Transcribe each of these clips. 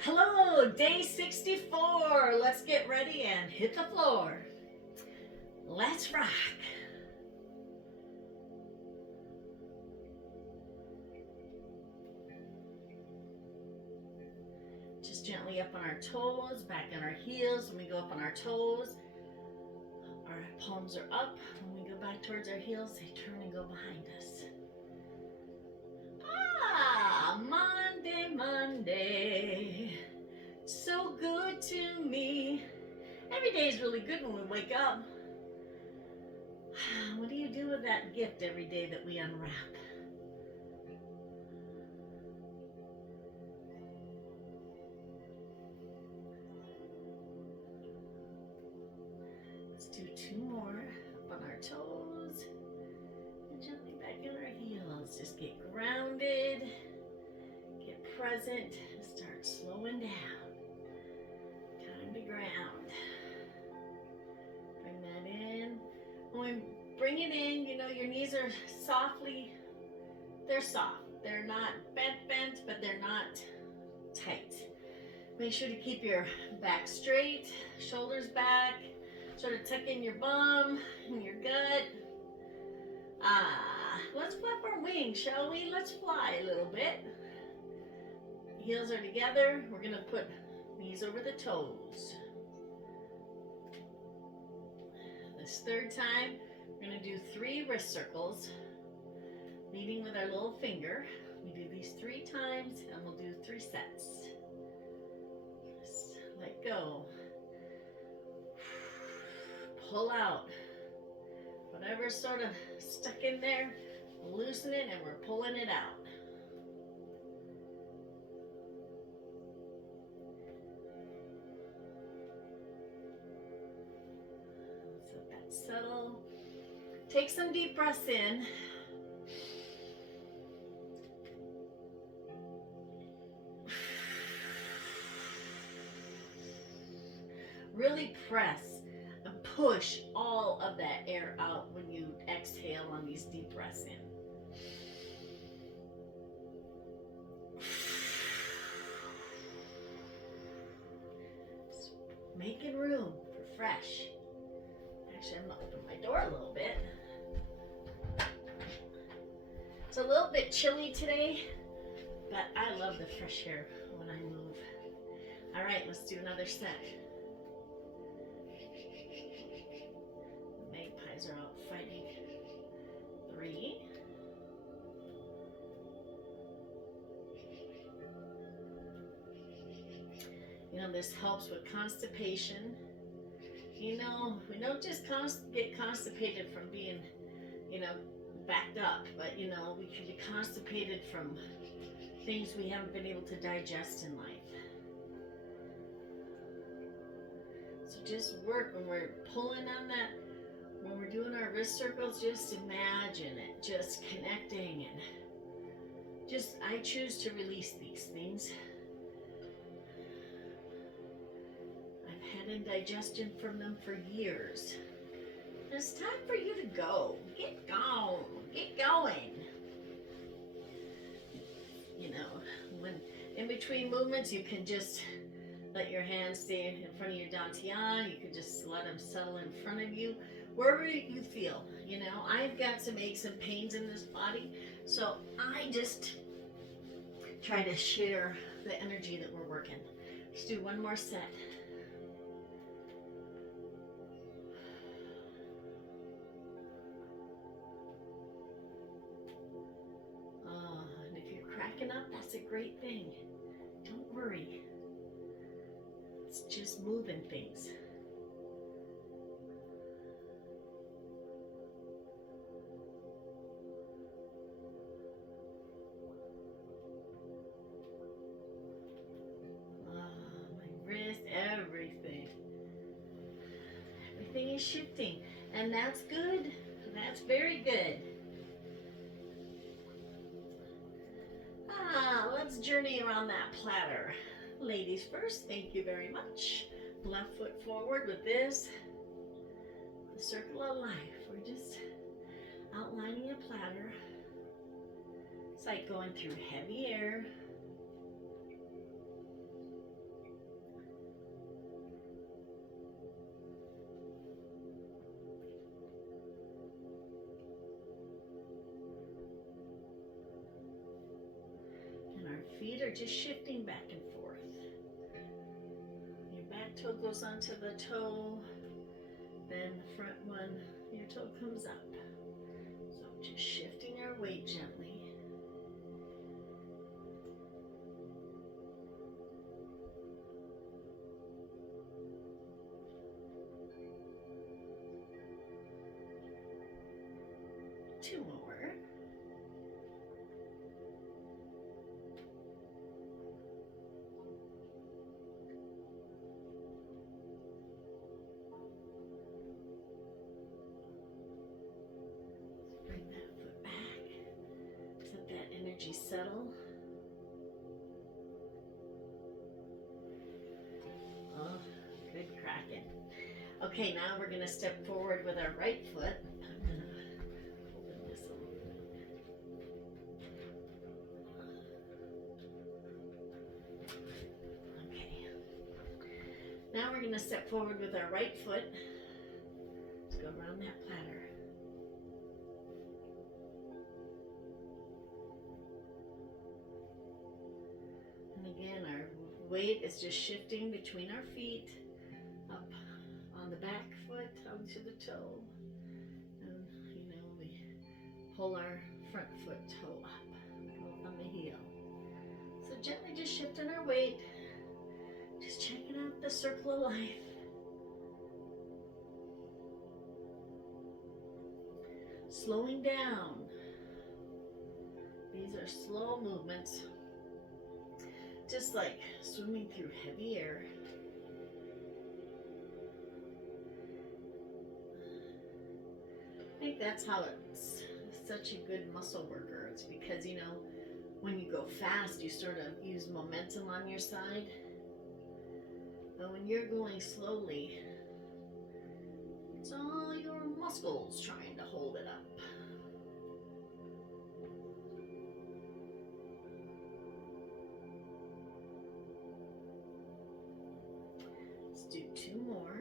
Hello, day 64. Let's get ready and hit the floor. Let's rock. Just gently up on our toes, back on our heels. When we go up on our toes, our palms are up. When we go back towards our heels, they turn and go behind us. Monday, Monday. So good to me. Every day is really good when we wake up. What do you do with that gift every day that we unwrap? Let's do two more. Up on our toes. And gently back on our heels. Just get grounded. Get present. Start slowing down. Time to ground. Bring that in. When we bring it in, your knees are they're soft. They're not bent, but they're not tight. Make sure to keep your back straight, shoulders back. Sort of tuck in your bum and your gut. Let's flap our wings, shall we? Let's fly a little bit. Heels are together. We're going to put knees over the toes. This third time, we're going to do 3 wrist circles, leading with our little finger. We do these 3 times, and we'll do 3 sets. Just let go. Pull out. Whatever's sort of stuck in there, loosen it, and we're pulling it out. So that's settle. Take some deep breaths in. Really press and push all of that air out when you exhale on these deep breaths in. Just making room for fresh. Actually, I'm going to open my door a little bit. It's a little bit chilly today, but I love the fresh air when I move. All right, let's do another set. The magpies are out fighting. 3. This helps with constipation. We don't just get constipated from being, backed up, but, we can be constipated from things we haven't been able to digest in life. So just work when we're pulling on that, when we're doing our wrist circles, just imagine it, just connecting, and I choose to release these things. I've had indigestion from them for years. It's time for you to go. Get gone. Get going. When in between movements, you can just let your hands stay in front of your dantian. You can just let them settle in front of you, wherever you feel. I've got some aches and pains in this body, so I just try to share the energy that we're working. Let's do one more set. And if you're cracking up, that's a great thing. Don't worry. It's just moving things. My wrist, everything. Everything is shifting, and that's good. That's very good. Let's journey around that platter. Ladies first, thank you very much. Left foot forward with this. The circle of life. We're just outlining a platter. It's like going through heavy air. And our feet are just shifting back and forth. Your back toe goes onto the toe, then the front one, your toe comes up. So just shifting our weight gently. Two more. Bring that foot back. Let that energy settle. Oh, good cracking. Okay, now we're going to step forward with our right foot. I'm going to open this a little bit. Okay. Now we're going to step forward with our right foot. Let's go around that platter. And again, our weight is just shifting between our feet, up on the back foot, onto the toe. And, we pull our front foot toe up on the heel. So gently just shifting our weight, just checking out the circle of life. Slowing down. These are slow movements, just like swimming through heavy air. I think that's how it's such a good muscle worker. It's because, when you go fast, you sort of use momentum on your side. But when you're going slowly, it's all your muscles trying to hold it up. Let's do two more.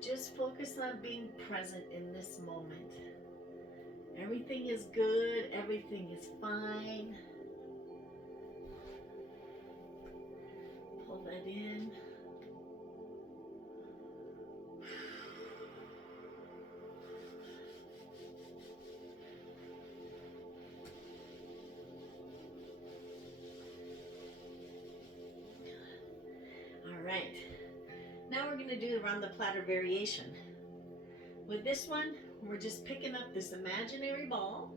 Just focus on being present in this moment. Everything is good. Everything is fine. Pull that in. All right. Now we're going to do around the platter variation. With this one, we're just picking up this imaginary ball.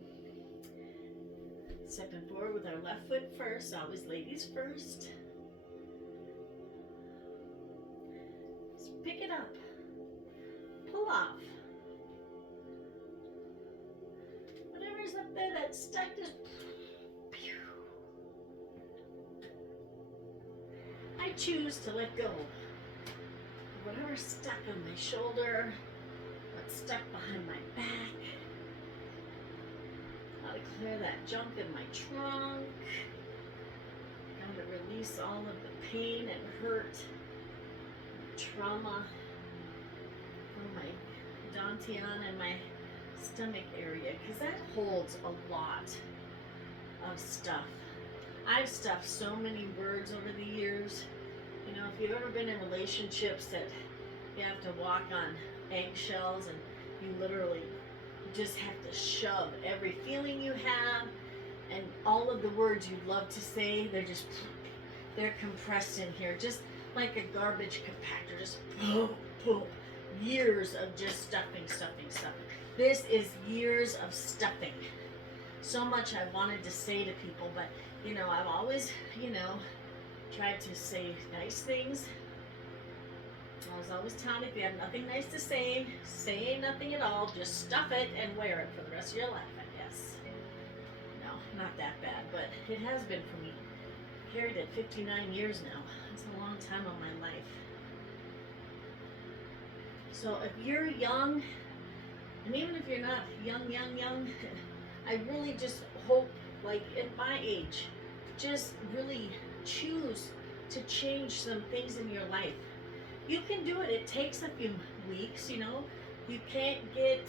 Stepping forward with our left foot first, always ladies first. Just pick it up. Pull off. Whatever's up there that's stuck, just I choose to let go. Whatever's stuck on my shoulder, what's stuck behind my back. Gotta clear that junk in my trunk. Gotta release all of the pain and hurt, trauma from my dantian and my stomach area, because that holds a lot of stuff. I've stuffed so many words over the years. If you've ever been in relationships that you have to walk on eggshells and you literally just have to shove every feeling you have and all of the words you'd love to say, they're compressed in here, just like a garbage compactor, just boom, years of just stuffing. This is years of stuffing. So much I wanted to say to people, but I've always, tried to say nice things. I was always taught if you have nothing nice to say nothing at all. Just stuff it and wear it for the rest of your life, I guess. No, not that bad, but it has been for me. I carried it 59 years now. It's a long time of my life. So if you're young, and even if you're not young, I really just hope, like at my age, just really choose to change some things in your life. You can do it. It takes a few weeks, you know. You can't get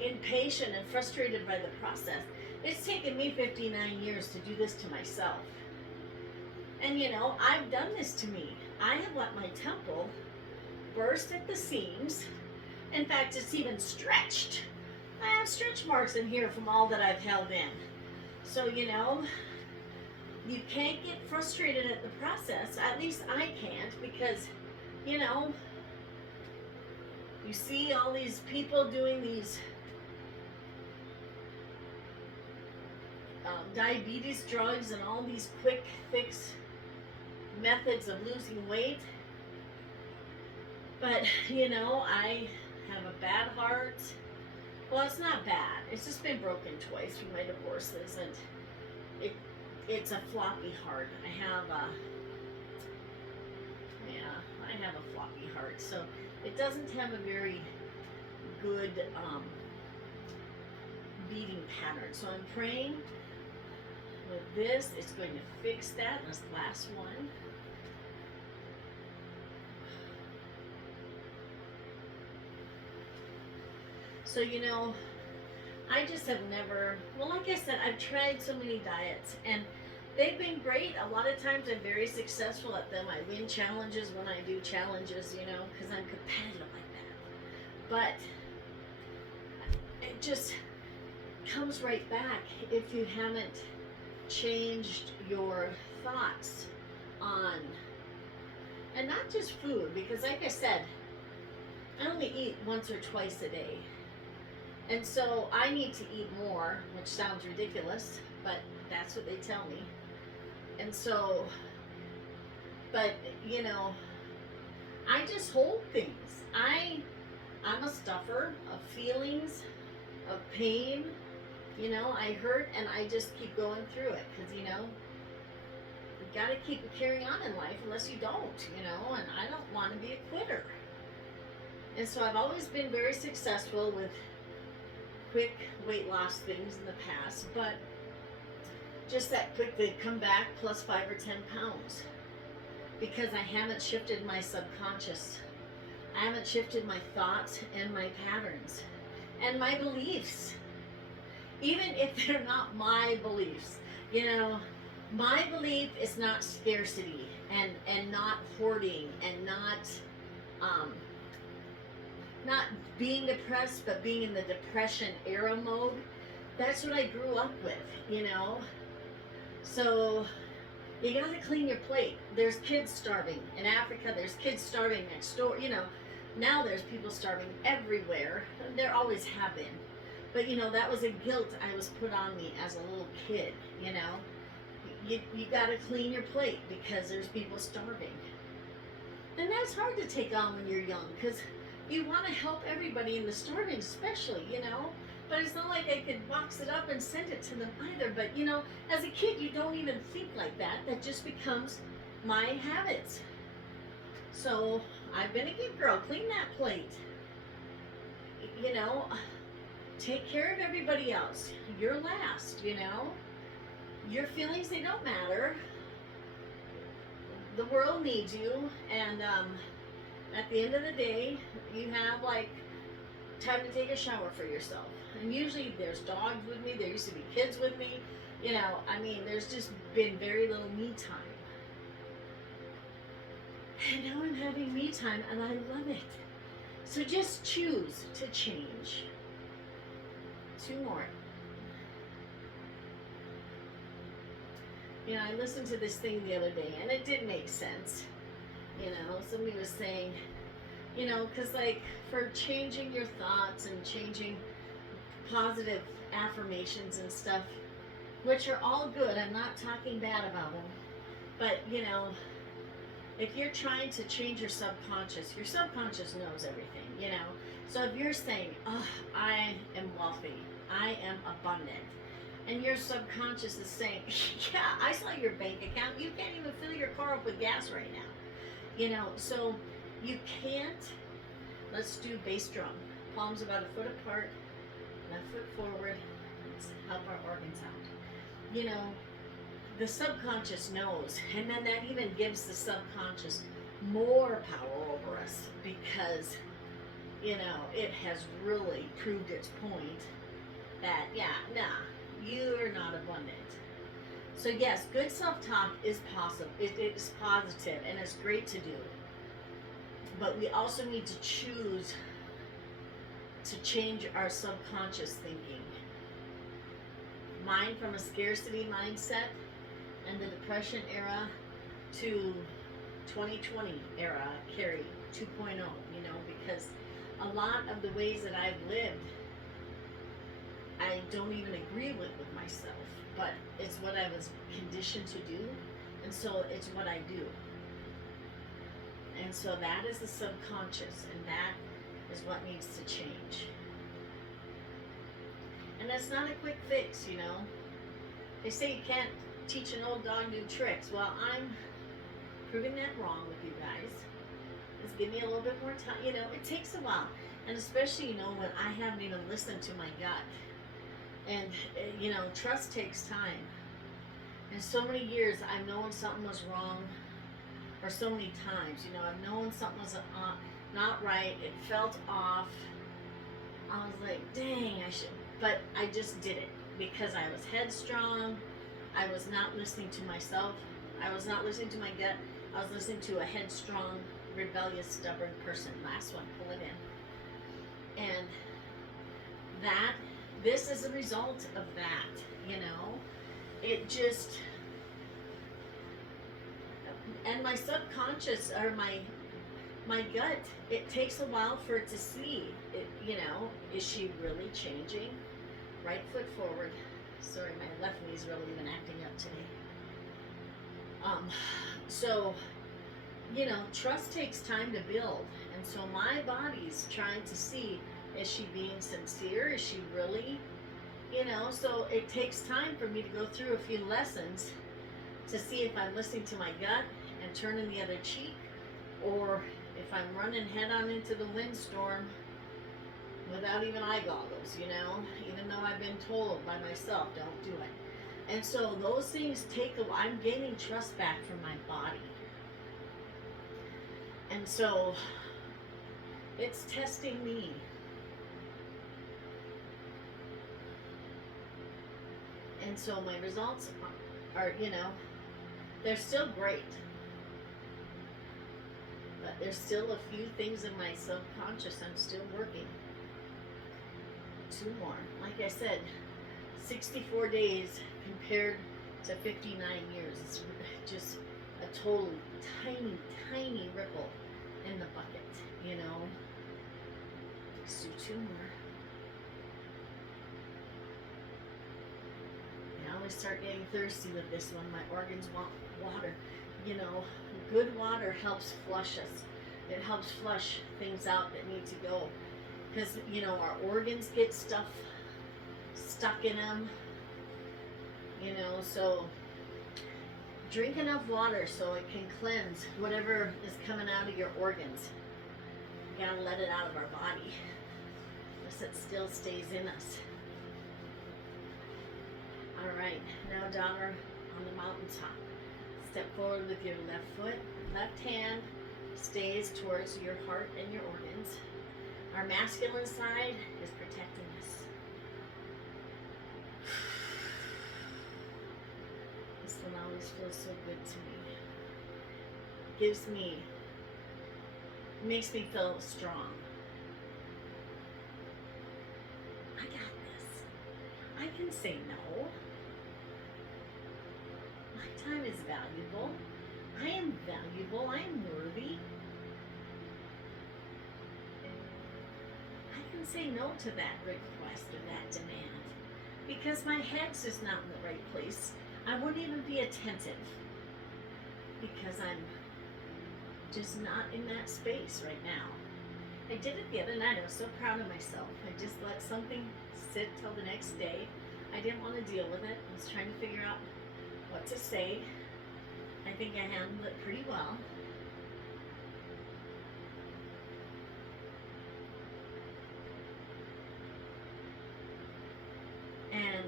impatient and frustrated by the process. It's taken me 59 years to do this to myself. And you know, I've done this to me. I have let my temple burst at the seams. In fact, it's even stretched. I have stretch marks in here from all that I've held in. So, you know, you can't get frustrated at the process. At least I can't, because, you know, you see all these people doing these diabetes drugs and all these quick fix methods of losing weight. But, you know, I have a bad heart. Well, it's not bad. It's just been broken twice through my divorces, and it's a floppy heart. I have a floppy heart, so it doesn't have a very good beating pattern. So I'm praying with this, it's going to fix that. This last one. So, you know, I just have never, well, like I said, I've tried so many diets, and they've been great. A lot of times I'm very successful at them. I win challenges when I do challenges, you know, because I'm competitive like that. But it just comes right back if you haven't changed your thoughts on, and not just food, because like I said, I only eat once or twice a day. And so I need to eat more, which sounds ridiculous, but that's what they tell me. And so, but you know, I just hold things. I'm a stuffer of feelings, of pain. You know, I hurt and I just keep going through it, because, you know, you got to keep carrying on in life unless you don't, you know, and I don't want to be a quitter. And so I've always been very successful with quick weight loss things in the past, but just that quick they come back plus 5 or 10 pounds, because I haven't shifted my subconscious. I haven't shifted my thoughts and my patterns and my beliefs, even if they're not my beliefs. You know, my belief is not scarcity and not hoarding and not being depressed, but being in the depression era mode. That's what I grew up with, you know. So you gotta clean your plate. There's kids starving in Africa. There's kids starving next door. You know, now there's people starving everywhere. There always have been. But, you know, that was a guilt I was put on me as a little kid, you know. You gotta clean your plate because there's people starving. And that's hard to take on when you're young, because you want to help everybody in the starving, especially, you know. But it's not like I could box it up and send it to them either. But, you know, as a kid, you don't even think like that. That just becomes my habits. So I've been a good girl. Clean that plate. You know, take care of everybody else. You're last, you know. Your feelings, they don't matter. The world needs you. And at the end of the day, you have, like, time to take a shower for yourself. And usually there's dogs with me. There used to be kids with me. You know, I mean, there's just been very little me time. And now I'm having me time, and I love it. So just choose to change. 2 more. You know, I listened to this thing the other day, and it did make sense. You know, somebody was saying, you know, because, like, for changing your thoughts and changing positive affirmations and stuff, which are all good, I'm not talking bad about them, but, you know, if you're trying to change your subconscious knows everything, you know. So if you're saying, oh, I am wealthy, I am abundant, and your subconscious is saying, yeah, I saw your bank account, you can't even fill your car up with gas right now. You know, so you can't, let's do bass drum. Palms about a foot apart, left foot forward, organs, help our organs out. You know, the subconscious knows, and then that even gives the subconscious more power over us because, you know, it has really proved its point that, yeah, nah, you're not abundant. So yes, good self-talk is possible. It is positive and it's great to do. But we also need to choose to change our subconscious thinking. Mine from a scarcity mindset and the depression era to 2020 era, Carrie 2.0, you know, because a lot of the ways that I've lived, I don't even agree with myself, but it's what I was conditioned to do, and so it's what I do. And so that is the subconscious, and that is what needs to change. And that's not a quick fix, you know. They say you can't teach an old dog new tricks. Well, I'm proving that wrong with you guys. Just give me a little bit more time. You know, it takes a while. And especially, you know, when I haven't even listened to my gut. And, you know, trust takes time. And so many years I've known something was wrong, or so many times, you know, I've known something was not right. It felt off. I was like, dang, I should. But I just did it because I was headstrong. I was not listening to myself. I was not listening to my gut. I was listening to a headstrong, rebellious, stubborn person. Last one, pull it in. And this is a result of that, you know. It just, and my subconscious, or my gut, it takes a while for it to see it, you know. Is she really changing? Right foot forward. Sorry, my left knee's really even acting up today. So, you know, trust takes time to build, and so my body's trying to see, is she being sincere? Is she really, you know? So it takes time for me to go through a few lessons to see if I'm listening to my gut and turning the other cheek, or if I'm running head on into the windstorm without even eye goggles, you know, even though I've been told by myself, don't do it. And so those things take a while. I'm gaining trust back from my body. And so it's testing me. And so my results are, you know, they're still great. But there's still a few things in my subconscious I'm still working. 2 more. Like I said, 64 days compared to 59 years. It's just a total tiny, tiny ripple in the bucket, you know. Let's do 2 more. I always start getting thirsty with this one. My organs want water. You know, good water helps flush us. It helps flush things out that need to go. Because, you know, our organs get stuff stuck in them. You know, so drink enough water so it can cleanse whatever is coming out of your organs. You gotta let it out of our body, unless it still stays in us. Alright, now daughter on the mountaintop. Step forward with your left foot. Left hand stays towards your heart and your organs. Our masculine side is protecting us. This one always feels so good to me. Makes me feel strong. I got this. I can say no. My time is valuable. I am valuable. I am worthy. I can say no to that request or that demand because my head's just not in the right place. I wouldn't even be attentive because I'm just not in that space right now. I did it the other night. I was so proud of myself. I just let something sit till the next day. I didn't want to deal with it. I was trying to figure out what to say. I think I handled it pretty well. And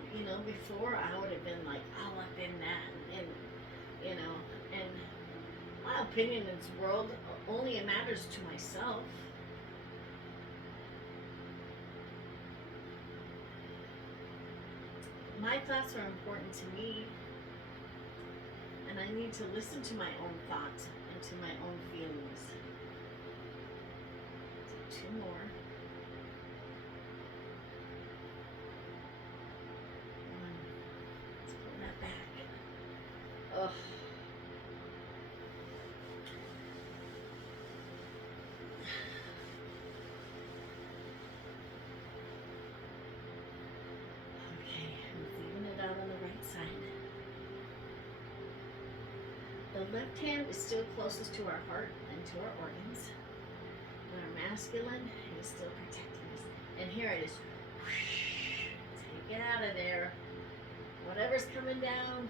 before I would have been like all up in that, and you know, and my opinion in this world only matters to myself. My thoughts are important to me, and I need to listen to my own thoughts and to my own feelings. So 2 more. Let's pull that back. Ugh. Okay, I'm leaving it out on the right side. The left hand is still closest to our heart and to our organs. And our masculine is still protecting us. And here it is. Take it out of there. Whatever's coming down.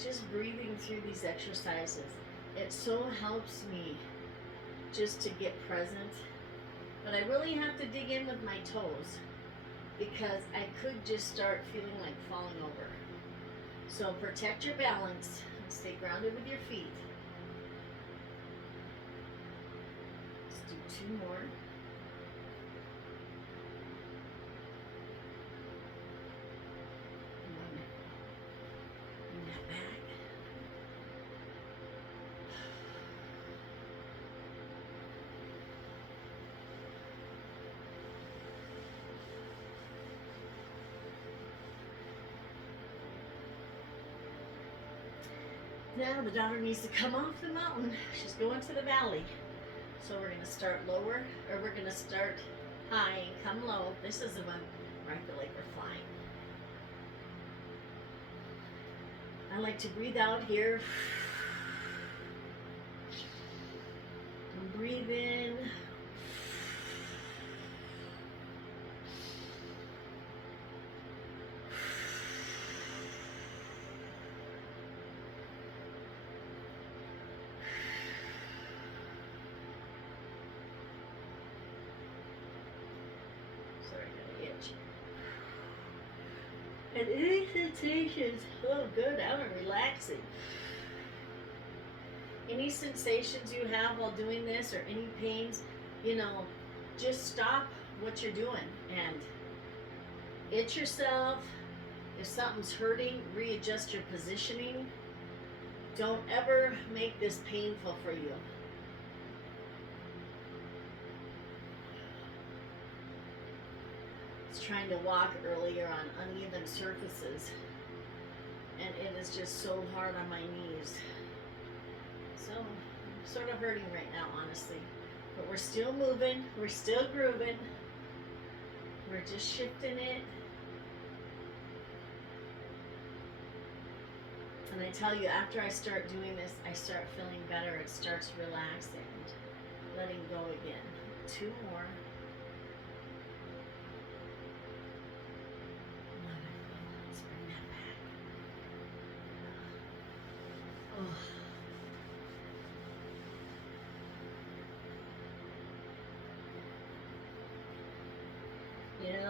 Just breathing through these exercises, it so helps me just to get present. But I really have to dig in with my toes, because I could just start feeling like falling over. So protect your balance and stay grounded with your feet. Let's do 2 more. Bring that back. Now the daughter needs to come off the mountain. She's going to the valley. So we're going to start lower, or we're going to start high and come low. This is the one where I feel like we're flying. I like to breathe out here. And breathe in. Sorry, I got an itch. And any sensations, oh good, out and relaxing. Any sensations you have while doing this, or any pains, just stop what you're doing and itch yourself. If something's hurting, readjust your positioning. Don't ever make this painful for you. Trying to walk earlier on uneven surfaces, and it is just so hard on my knees. So I'm sort of hurting right now, honestly, but we're still moving, we're still grooving, we're just shifting it. And I tell you, after I start doing this, I start feeling better. It starts relaxing, letting go again. 2 more.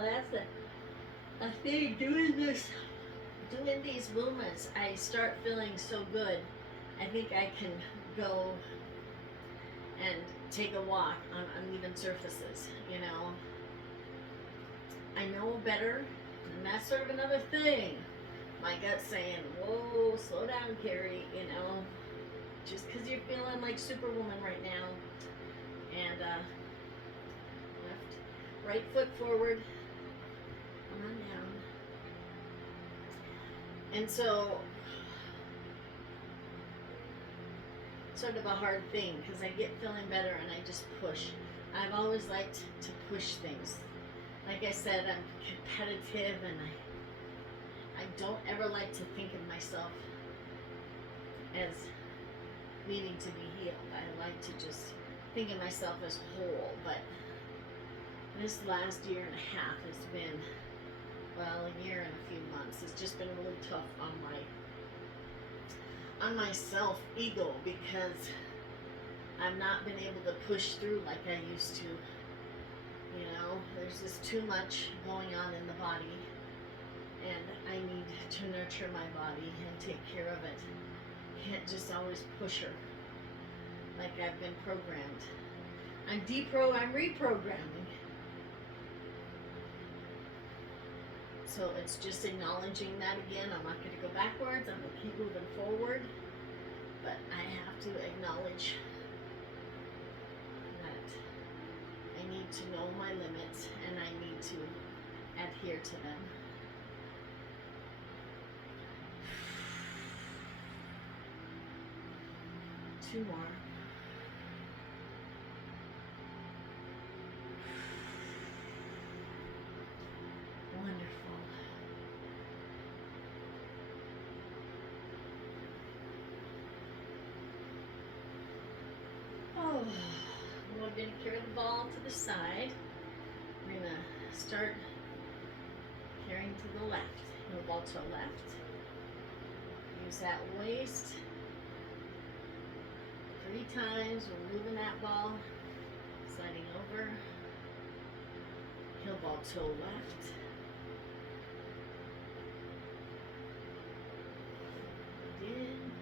That's a thing, doing these movements, I start feeling so good. I think I can go and take a walk on uneven surfaces, I know better, and that's sort of another thing. My gut's saying, whoa, slow down, Carrie, just because you're feeling like Superwoman right now. And right foot forward, come on down. And so, sort of a hard thing, because I get feeling better and I just push. I've always liked to push things. Like I said, I'm competitive, and I don't ever like to think of myself as needing to be healed. I like to just think of myself as whole, but this last year and a half has been, well, a year and a few months. It's just been really tough on my self ego, because I've not been able to push through like I used to. You know, there's just too much going on in the body, and I need to nurture my body and take care of it. Can't just always push her like I've been programmed. I'm reprogramming. So it's just acknowledging that again. I'm not going to go backwards. I'm going to keep moving forward. But I have to acknowledge that I need to know my limits and I need to adhere to them. Two more. Wonderful. Oh, we're going to carry the ball to the side. We're going to start carrying to the left. No ball to the left. Use that waist. 3 times. We're moving that ball. Sliding over. Heel ball to left. In.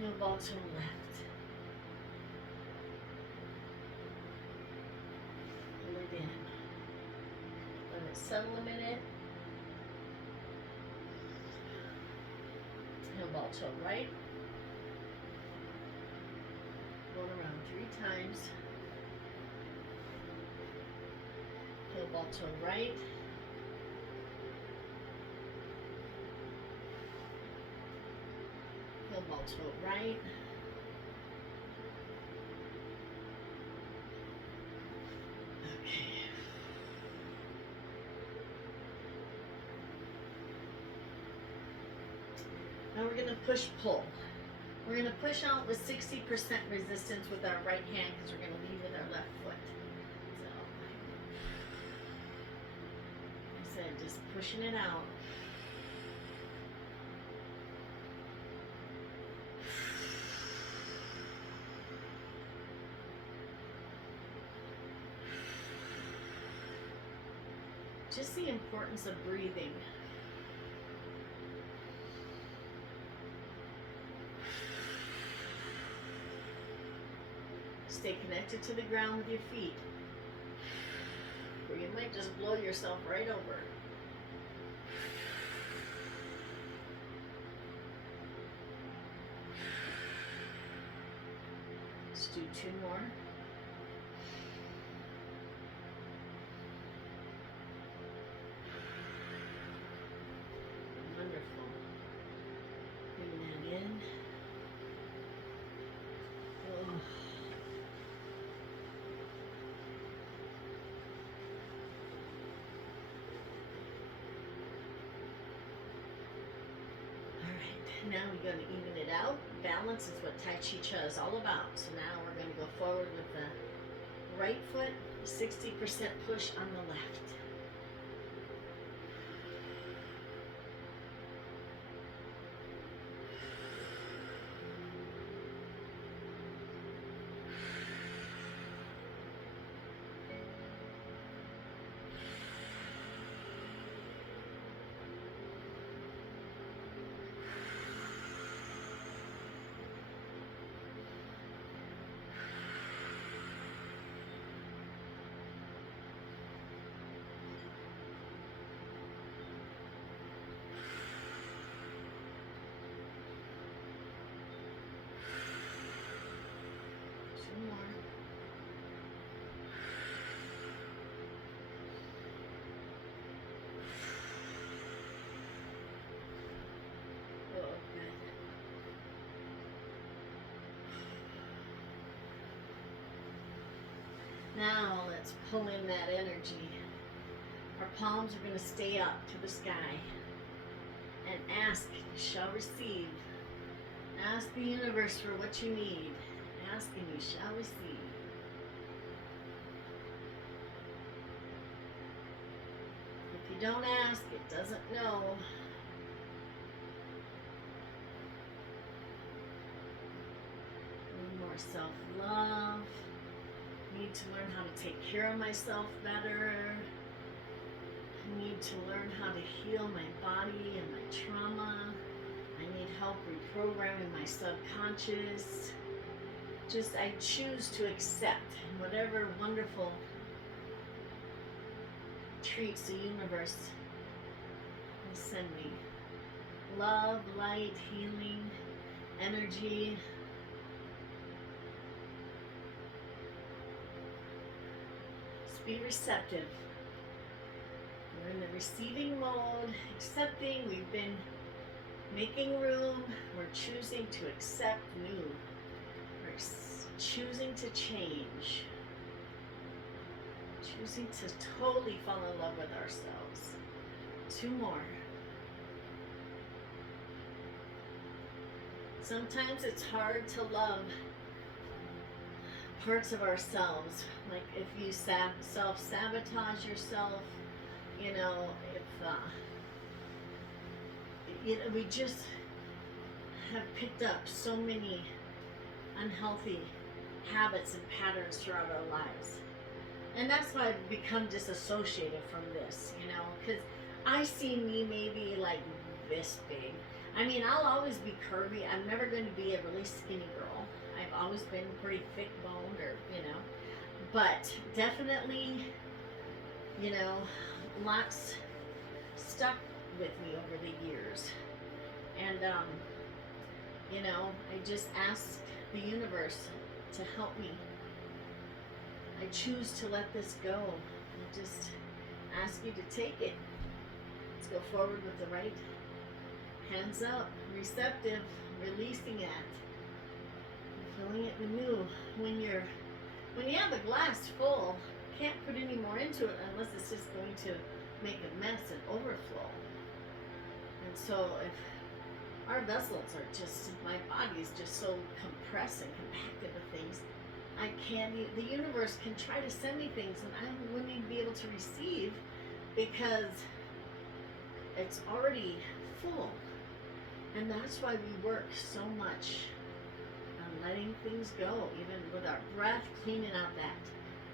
Heel ball to left. Pull it in. Let it settle a minute. Heel ball to right. Going around 3 times. Heel ball to right. Heel ball to right. Okay. Now we're going to push pull. We're going to push out with 60% resistance with our right hand because we're going to lead with our left foot. So, I said, just pushing it out. Just the importance of breathing. Stay connected to the ground with your feet, or you might just blow yourself right over. Let's do 2 more. Wonderful. Bring that in. Oh. Now we're going to even it out. Balance is what Tai Chi is all about. So now we're going to go forward with the right foot, 60% push on the left. Now let's pull in that energy. Our palms are going to stay up to the sky and ask, shall receive. Ask the universe for what you need. Ask and you shall receive. If you don't ask, it doesn't know. Need more self-love. Need to learn how to take care of myself better. I need to learn how to heal my body and my trauma. I need help reprogramming my subconscious. Just I choose to accept whatever wonderful treats the universe will send me. Love, light, healing, energy. Just be receptive. We're in the receiving mode, accepting. We've been making room. We're choosing to accept new. We're choosing to change. Choosing to totally fall in love with ourselves. 2 more. Sometimes it's hard to love parts of ourselves. Like if you self-sabotage yourself, you know, if we just have picked up so many unhealthy habits and patterns throughout our lives. And that's why I've become disassociated from this, you know, because I see me maybe like this big. I mean, I'll always be curvy. I'm never going to be a really skinny girl. I've always been pretty thick boned, or, you know, but definitely, you know, lots stuck with me over the years. And, you know, I just ask the universe to help me. I choose to let this go. I just ask you to take it. Let's go forward with the right hands up, receptive, releasing it, filling it with new. When you have a glass full, you can't put any more into it unless it's just going to make a mess and overflow. And so if our vessels are just, my body is just so compressed and compacted with things, I can't, the universe can try to send me things and I wouldn't even be able to receive because it's already full. And that's why we work so much on letting things go, even with our breath, cleaning out that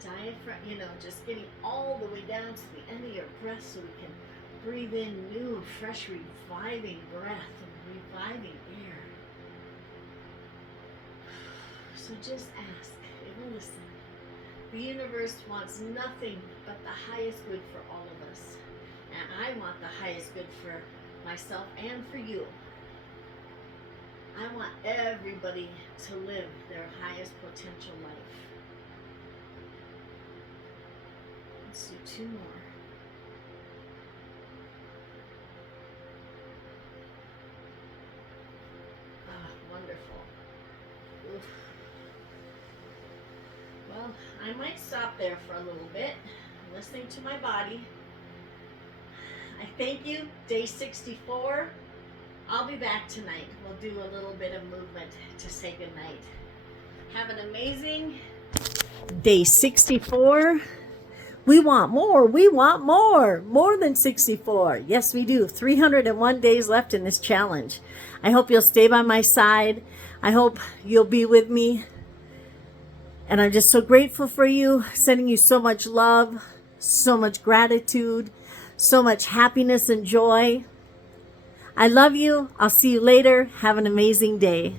diaphragm, you know, just getting all the way down to the end of your breath so we can breathe in new, fresh, reviving breath and reviving air. So just ask, it will listen. The universe wants nothing but the highest good for all of us. And I want the highest good for myself and for you. I want everybody to live their highest potential life. Let's do 2 more. Ah, wonderful. Oof. Well, I might stop there for a little bit, listening to my body. I thank you. Day 64. I'll be back tonight. We'll do a little bit of movement to say goodnight. Have an amazing day 64. We want more. We want more. More than 64. Yes, we do. 301 days left in this challenge. I hope you'll stay by my side. I hope you'll be with me. And I'm just so grateful for you. Sending you so much love, so much gratitude, so much happiness and joy. I love you. I'll see you later. Have an amazing day.